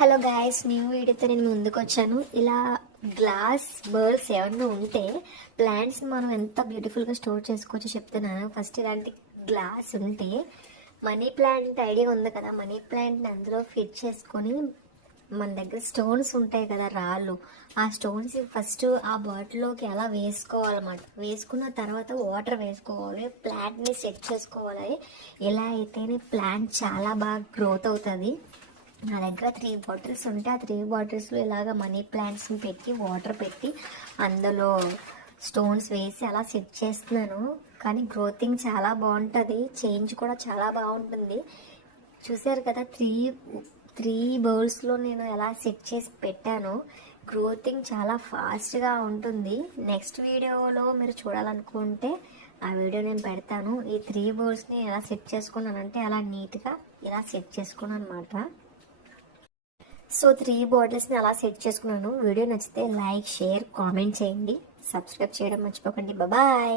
Hello guys, new వీడియోతో నేను ముందుకు వచ్చాను. ఇలా గ్లాస్ బర్డ్స్ ఏమన్నా ఉంటే ప్లాంట్స్ మనం ఎంత బ్యూటిఫుల్గా స్టోర్ చేసుకోవచ్చో చెప్తున్నాను. ఫస్ట్ ఇలాంటి గ్లాస్ ఉంటే మనీ ప్లాంట్ ఐడియా ఉంది కదా, మనీ ప్లాంట్ని అందులో ఫిట్ చేసుకొని మన దగ్గర స్టోన్స్ ఉంటాయి కదా, రాళ్ళు, ఆ స్టోన్స్ ఫస్ట్ ఆ బాటిల్లోకి ఎలా వేసుకోవాలన్నమాట. వేసుకున్న తర్వాత వాటర్ వేసుకోవాలి, ప్లాంట్ని సెట్ చేసుకోవాలి. ఎలా అయితేనే ప్లాంట్ చాలా బాగా గ్రోత్ అవుతుంది. నా దగ్గర 3 బాటిల్స్ ఉంటే ఆ 3 బాటిల్స్లో ఇలాగ మనీ ప్లాంట్స్ని పెట్టి వాటర్ పెట్టి అందులో స్టోన్స్ వేసి అలా సెట్ చేస్తున్నాను. కానీ గ్రోతింగ్ చాలా బాగుంటుంది, చేంజ్ కూడా చాలా బాగుంటుంది. చూసారు కదా, త్రీ బౌల్స్లో నేను ఎలా సెట్ చేసి పెట్టాను. గ్రోతింగ్ చాలా ఫాస్ట్గా ఉంటుంది. నెక్స్ట్ వీడియోలో మీరు చూడాలనుకుంటే ఆ వీడియో నేను పెడతాను. ఈ 3 బౌల్స్ని ఎలా సెట్ చేసుకున్నానంటే అలా నీట్గా ఇలా సెట్ చేసుకున్నాను అనమాట. సో 3 బాటిల్స్ని అలా సెట్ చేసుకున్నాను. వీడియో నచ్చితే లైక్, షేర్, కామెంట్ చేయండి. సబ్స్క్రైబ్ చేయడం మర్చిపోకండి. బాయ్.